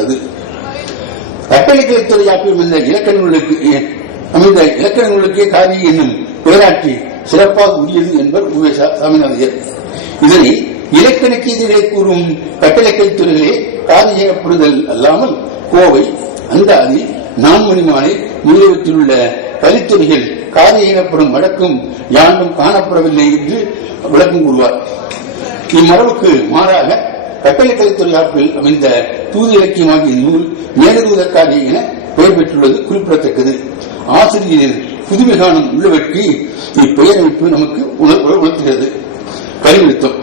காணப்பட்டது. கட்டளைக்கலைத்துறை யாப்பில் அமைந்த இலக்கணங்களுக்கே காதி என்னும் பெயராட்சி சிறப்பாக உரியது என்பர் உவேசா சாமிநாதையர். இதனை இலக்கண கீதைகளை கூறும் கட்டளைக்கலைத்துறைகளே காதி செய்யப்படுதல் அல்லாமல் கோவை, அந்தாதி, நான்மணிமாலை முதலியவற்றில் உள்ள கலித்துறைகள் காதி எனப்படும் வழக்கும் யாண்டும் காணப்படவில்லை என்று விளக்கம் கூறுவார். இம்மரபுக்கு மாறாக கட்டளைக்கலைத்துறை யாப்பில் அமைந்த தூது இலக்கியமாகிய நூல் மேகதூதக்காரி என பெயர் பெற்றுள்ளது குறிப்பிடத்தக்கது. ஆசிரியர் புதுமை காணும் உள்ளவற்கு இப்பெயர் அமைப்பு நமக்கு உணர்த்துகிறது. கலிவிருத்தம்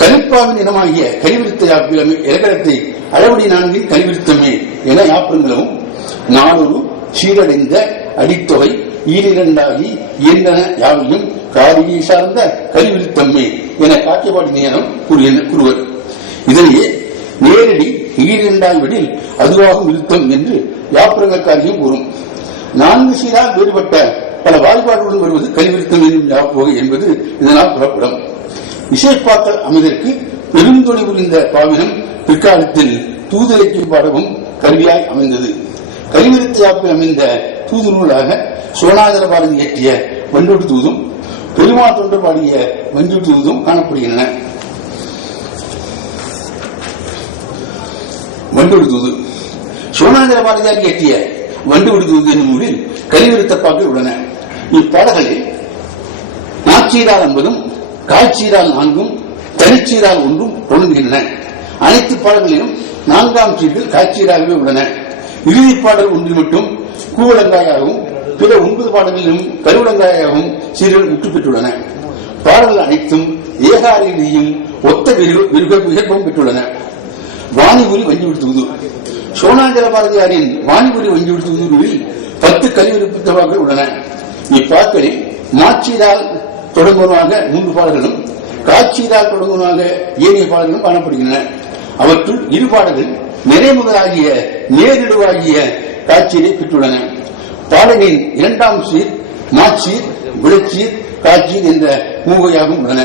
கலிப்பாவின் இனமாகிய கலிவிருத்த யாப்பில் இலக்கணத்தை அளவடி 4 கலிவிருத்தமே என யாப்பங்களும் 4 சீரடைந்த அடித்தொகை ஈரிரண்டாகி இயன்றன யாவையும் காரியை சார்ந்த கலிவிருத்தமே என காட்சிப்பாடி நேரம் கூறுவர். இதனையே நேரடி ஈரிரண்டாய்வடில் அதுவாகும் விருத்தம் என்று யாப்பிரகாரியும் கூறும். 4 சீரால் வேறுபட்ட பல வாய்ப்பாடுகளுடன் வருவது கலிவிருத்தம் என்னும் யாப்போகை என்பது இதனால் புறப்படும். இசைப்பாக்கள் அமைதற்கு பெருந்தொழி புரிந்த பாவினம் பிற்காலத்தில் தூது இலக்கியம் பாடவும் கருவியாய் அமைந்தது. கலிவிருத்த யாப்பில் அமைந்த தூது நூலாக சோனாதர பாரதி இயற்றிய வண்டூர் தூதும் பெருமாள் தொண்டர் பாடிய வஞ்சூர் தூதும் காணப்படுகின்றன. வண்டூர் தூது சோனாதர பாரதியார் இயற்றிய வண்டூர் தூது என்னும் நூலில் கலிவிருத்தப்பாக்கள் உள்ளன. இப்பாடல்களில் நாச்சீரால் 50 காய்ச்சீரால் 4 தனிச்சீரால் 1 தொடங்குகின்றன. அனைத்து பாடல்களிலும் 4ஆம் சீர்கள் காய்ச்சீராகவே உள்ளன. இறுதிப் பாடல் ஒன்றில் மட்டும் கூவலங்காயாகவும் பிற 9 பாடல்களிலும் கருவலங்காயாகவும் சீர்கள் முற்று பெற்றுள்ளன. பாடல்கள் அனைத்தும் ஏகாரியும் ஒத்த விருப்பம் பெற்றுள்ளன. வாணிபுரி வஞ்சிவிடு தூது சோனாஞ்சல பாரதியாரின் வாணிபுரி வஞ்சிவிடு தூதுவில் 10 கலிவிருத்தப்பாக்கள் உள்ளன. இப்பாக்களில் மாச்சீரால் தொடங்குவதாக 3 பாடல்களும் காட்சியரால் தொடங்குவதாக ஏனைய பாடல்களும் காணப்படுகின்றன. அவற்றுள் 2 பாடல்கள் நிறைமுதலாகிய நேரிடுவாகிய காட்சியை பெற்றுள்ளன. பாடலின் 2ஆம் சீர் மாச்சீர், விளச்சீர், காட்சீர் என்ற மூவையாகவும் உள்ளன.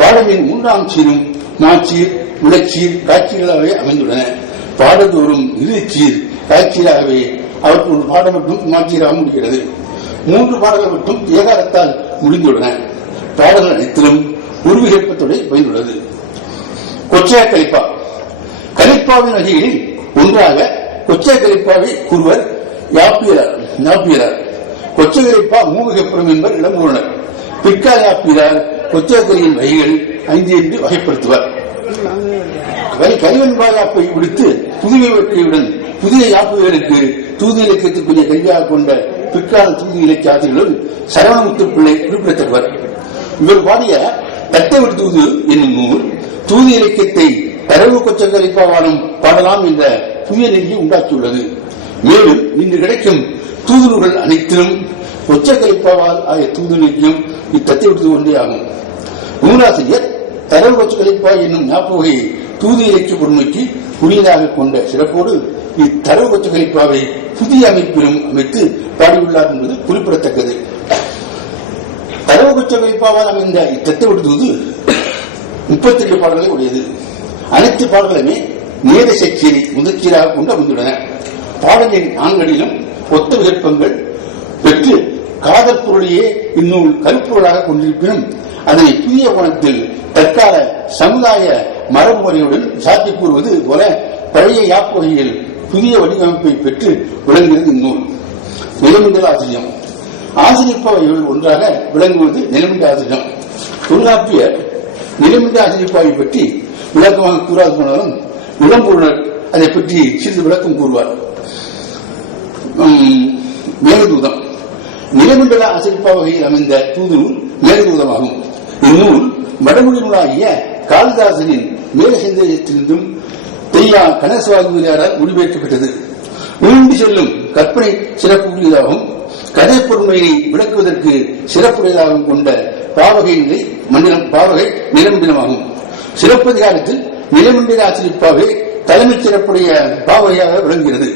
பாடலின் 3ஆம் சீரும் மாச்சீர், விளச்சீர், காட்சிகளாகவே அமைந்துள்ளன. பாடதோறும் இறுதிச்சீர் காட்சியராகவே அவற்றுள் பாடம் மட்டும் மாச்சீராக முடிகிறது. 3 பாடல்கள் மட்டும் ஏகாரத்தால் முடிந்துள்ளன. பாடல்கள் அனைத்திலும் உருவிகற்பத்தோடு பயந்துள்ளது. கொச்சைய கலிப்பா கலிப்பாவின் வகைகளில் ஒன்றாக கொச்சைய கலிப்பாவை கூறுவர் யாப்பியரார். கொச்சை கலிப்பா மூவிகப்புறம் என்பர் இடம்பெறுவர். பிற்கால யாப்பியரார் கொச்சைக்கலியின் வகைகள் 5 என்று வகைப்படுத்துவர். கலிவன்பா யாப்பை விடுத்து புதுமை வேட்கையுடன் புதிய யாப்புகளுக்கு தூது இலக்கியத்துக்குரிய கல்வியாக கொண்ட பிற்கால தூது இலக்கிய ஆசிரியர்கள் சரவணமுத்து பிள்ளை குறிப்பிடத்தக்கவர். இவர் பாடிய தட்டவிடு தூது என்னும் நூல் தூது இலக்கியத்தை தரவு கொச்ச கலிப்பாவாலும் பாடலாம் என்ற புதிய நெறியை உண்டாக்கியுள்ளது. மேலும் இன்று கிடைக்கும் தூது நூல்கள் அனைத்திலும் கொச்ச கலிப்பாவால் ஆகிய தூது இலக்கியம் இத்தட்டவிடு ஒன்றே ஆகும். நூலாசிரியர் தரவு கொச்ச கலிப்பா என்னும் ஞாபகை தூது இலக்கிய பொறுமைக்கு புதியதாக கொண்ட சிறப்போடு இத்தரவு கொச்ச கலிப்பாவை புதிய அமைப்பிலும் அமைத்து பாடியுள்ளார் என்பது குறிப்பிடத்தக்கது. தரவு கொச்ச கலிப்பாவால் அமைந்த இத்தட்டவிடு தூது 32 பாடல்களை உடையது. அனைத்து பாடல்களுமே நேர சக்தியை முதற்சீராக கொண்டு அமைந்துள்ளன. பாடலின் 4 அடியிலும் ஒத்த விகற்பங்கள் பெற்று காதல் பொருளையே இந்நூல் கருப்பொருளாக கொண்டிருப்பினும் அதனை புதிய கோணத்தில் தற்கால சமுதாய மரபு முறையுடன் சாத்தி கூறுவது போல பழைய யாப்பு வகையில் புதிய வடிவமைப்பை பெற்று விளங்குகிறது இந்நூல். நிலமண்டல ஆசிரியம் ஆசிரியப்ப வகைகள் ஒன்றாக விளங்குவது நிலமண்ட ஆசிரியம். தொல்காப்பியர் நிலமண்ட ஆசிரியப்பாவை பற்றி விளக்கமாக கூறாது போனாலும் விளம்புனர் அதை பற்றி சிறிது விளக்கம் கூறுவார். மேகதூதம் நிலமண்டல ஆசிரியப்பா வகையில் அமைந்த தூது நூல் மேகதூதமாகும். இந்நூல் வடமொழி நூலாகிய காளிதாசனின் மேல சந்தேகத்திலிருந்தும் தெய்யா கணசுவாமியாரால் மொழிபெயர்க்கப்பட்டது. நீண்டு செல்லும் கற்பனை சிறப்புடையதாகவும் கதை பொறுமையை விளக்குவதற்கு சிறப்புடையதாகவும் கொண்ட பாவகை நிலமண்டலமாகும். சிறப்பதிகாரத்தில் நிலமண்டல ஆசிரியப்பாவே தலைமைச் சிறப்புடைய பாவகையாக விளங்குகிறது.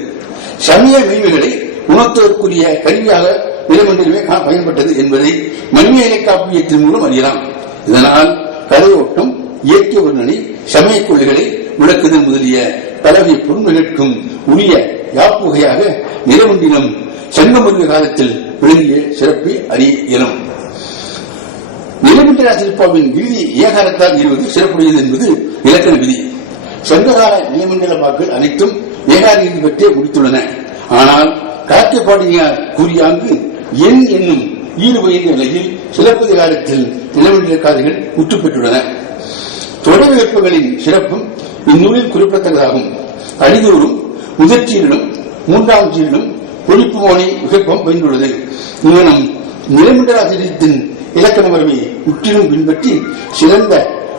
சமய மெய்மைகளை உணர்த்துவதற்குரிய கருவியாக நிலமண்டலமே பயன்பட்டது என்பதை மன்னிய இலக்காப்பியத்தின் மூலம் அறியலாம். இதனால் கதையோட்டம், இயற்கை வர்ணனை, சமய கொள்கைகளை விளக்குதல் முதலிய பலவிய பொருள்களுக்கும் உரிய யாப்புகையாக நிலவண்டினம் செங்கமுருக காலத்தில் விளங்கிய சிறப்பை அறிய இயலும். நிலமண்டல சிற்பாவின் இறுதி ஏகாரத்தால் இருவது சிறப்புடையது என்பது இலக்கண விதி. சங்ககால நிலமண்டல பாக்கள் அனைத்தும் ஏகார இறுதி பற்றியே முடித்துள்ளன. ஆனால் காக்கைப்பாடியார் கூறியாங்கு எண் என்னும் ஈடுபயின்ற நிலையில் சிலப்பதிகாரத்தில் நிலமண்டல காதைகள் முற்று பெற்றுள்ளன. தொடர் வெப்பங்களின் சிறப்பும் இந்நூலில் குறிப்பிடத்தக்கதாகும். அடிதோறும் முதற்சீரிலும் மூன்றாம் சீரிலும் பொழிப்பு மோனை விகப்பம் பயின்றுள்ளது. இவனும் நிலமண்டலாசிரியத்தின் இலக்கண மரபை முற்றிலும் பின்பற்றி சிறந்த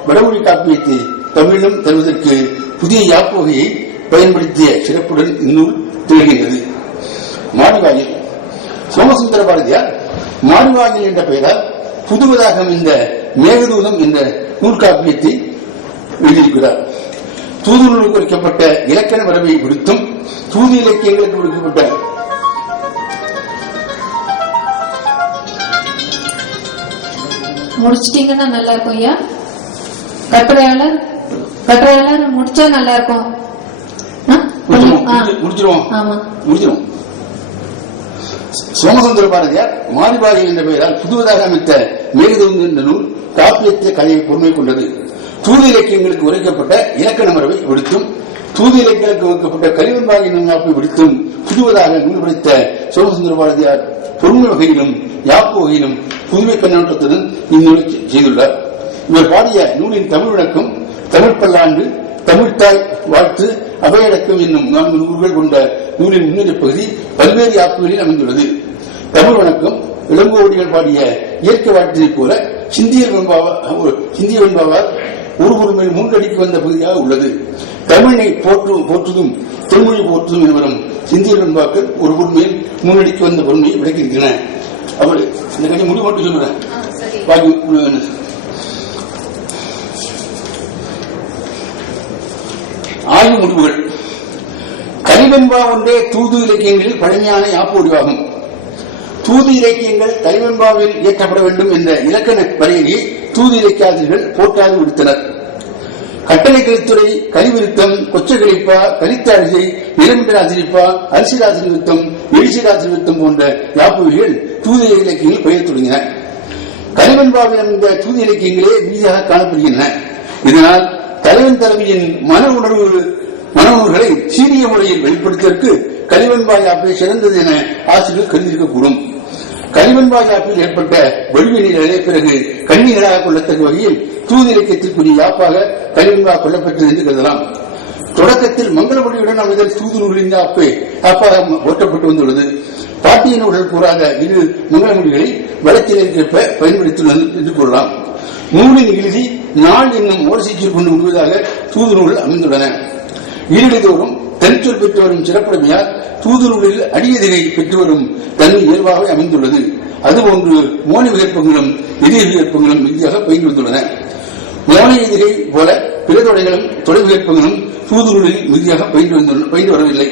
வடமொழி காப்பியத்தை தமிழிலும் தருவதற்கு புதிய யாப்பு வகையை பயன்படுத்திய சிறப்புடன் இந்நூல் திகழ்கின்றது. மாடிவாயில் சோமசுந்தர பாரதியார் மாடிவாயில் என்ற பெயரால் புதுவதாக இந்த மேகதூதம் என்ற நூற்காப்பியத்தை எழுதியிருக்கிறார். தூது நூலுக்கு வைக்கப்பட்ட இலக்கண மரபை விடுத்தும் தூது இலக்கியங்களுக்கு கொடுக்கப்பட்ட முடிச்சிட்டீங்கன்னா நல்லா இருக்கும். ஐயா கட்டுரையாளர் முடிச்சா நல்லா இருக்கும். முடிச்சிருவோம். சோமசுந்தர பாரதியார் மாடிவாயில் என்ற பெயரால் புதுவதாக அமைத்த மேகதூதம் என்ற நூல் காப்பியத்தை கதையை பொறுமை கொண்டது. தூது இலக்கியங்களுக்கு உரைக்கப்பட்ட இலக்கண மரபை விடுத்தும் தூது இலக்கியங்களுக்கு உரைக்கப்பட்ட கலிவன்பாகி நூலாப்பை விடுத்தும் புதுவதாக நூல் படைத்த சோமசுந்தர பாரதியார் பொறுமை வகையிலும் யாப்பு வகையிலும் புதுமை கண்ணோட்டத்துடன் இந்நூலை செய்துள்ளார். இவர் பாடிய நூலின் தமிழ் விளக்கம், தமிழ் பல்லாண்டு, தமிழ்தாய் வாழ்த்து, அவையடக்கம் என்னும் 4 நூல்கள் கொண்ட நூலின் முன்னிலை பகுதி பல்வேறு யாப்புகளில் அமைந்துள்ளது. தமிழ் வணக்கம் இளங்கோவடிகள் பாடிய இயற்கை வாழ்த்தினைப் போல சிந்திய வெண்பாவால் ஒரு மேல் 3 அடிக்கு வந்த பகுதியாக உள்ளது. தமிழை போற்றுதும் தென்மொழி போற்றுதும் என வரும் சிந்திய வெண்பாக்கள் ஒரு மேல் 3 அடிக்கு வந்த பொருமையை விளக்கின்றன. அவள் இந்த கட்சி முடிவு மட்டும் சொல்றேன். ஆய்வு முடிவுகள். கலிவெண்பா ஒன்றே தூது இலக்கியங்களில் பழமையான யாப்பு வடிவாகும். தூது இலக்கியங்கள் கலிவெண்பாவில் இயற்றப்பட வேண்டும் என்ற இலக்கண வரையை தூது இலக்கியாளர்கள் போட்டாது விடுத்தனர். கட்டளை கலித்துறை, கலிவிருத்தம், கொச்சகலிப்பா, கலித்தாழிகை, நிலமண்டலாசிரிப்பா, அரிசிராசிரிவித்தம், எழுச்சிராசிரிவித்தம் போன்ற யாப்புகள் தூது இலக்கியங்கள் பெயர் தொடங்கின. கலிவெண்பாவில் அமைந்த தூது இலக்கியங்களே மீதியாக காணப்படுகின்றன. இதனால் தலைவன் தலைவியின் மனவுணர்வுகளை சீரிய முறையில் வெளிப்படுத்துவதற்கு கலிவெண்பா யாப்பை சிறந்தது என ஆசிரியர் கருதியிருக்கக்கூடும். கலிவெண்பா யாப்பில் ஏற்பட்ட வடிவினை பிறகு கண்ணிகளாக கொள்ளத்தக்க வகையில் தூது இலக்கியத்திற்குரிய யாப்பாக கலிவெண்பா கொள்ளப்பட்டது என்று கருதலாம். தொடக்கத்தில் மங்களமொழியுடன் அமைதல் தூது நூலின் யாப்பாக ஓட்டப்பட்டு வந்துள்ளது. பாட்டிய நூல்கள் கூறாத இரு மங்களமொழிகளை வழக்கிற்கேற்ப பயன்படுத்தியுள்ளது என்று கூறலாம். நூலின் இறுதி நாள் என்னும் ஓரசீக்கில் கொண்டு முடிவதாக தூது நூல்கள் அமைந்துள்ளன. ஈரடிதோறும் தனிச்சொல் பெற்று வரும் சிறப்புடைமையால் தூது நூலில் அடியதிகை பெற்று வரும் தன்மை இயல்பாக அமைந்துள்ளது. அதுபோன்று மோனி விகற்பங்களும் எதிர் விகற்பங்களும் இறுதியாக பயின்று வந்துள்ளன. மோனி எதிகை போல பிற தொடைகளும் தொடை விகற்பங்களும் தூது நூலில் மிகுதியாக பயின்று வரவில்லை.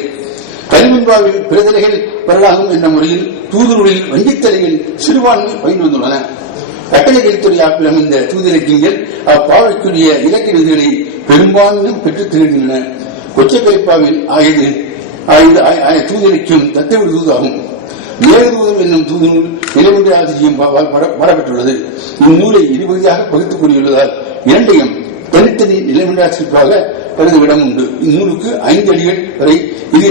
கலிவெண்பாவில் பிறதலைகள் வரலாகும் என்ற முறையில் தூது நூலில் வங்கித்தலைகள் சிறுபான்மை பயின்று வந்துள்ளன. கட்டளை கலித்துறை யாப்பில் அமைந்த தூது இலக்கியங்கள் அப்பாவைக்குரிய இலக்கிய விதிகளை பெரும்பான்மையும் பெற்றுத் திகழ்கின்றன. கொச்சக்கலிப்பாவில் தூது இலக்கியம் தத்துவ தூதாகும். மேகதூதம் என்னும் தூது நூல் நிலமண்டல ஆசிரியம் பாடப்பட்டுள்ளது. இந்நூலை இருபகுதியாக பகுத்துக் கூறியுள்ளதால் இரண்டையும் தனித்தனி நிலமண்டல ஆசிரியப்பாக கருதுவிடம் உண்டு. இந்நூலுக்கு 5 அடிகள் வரை இது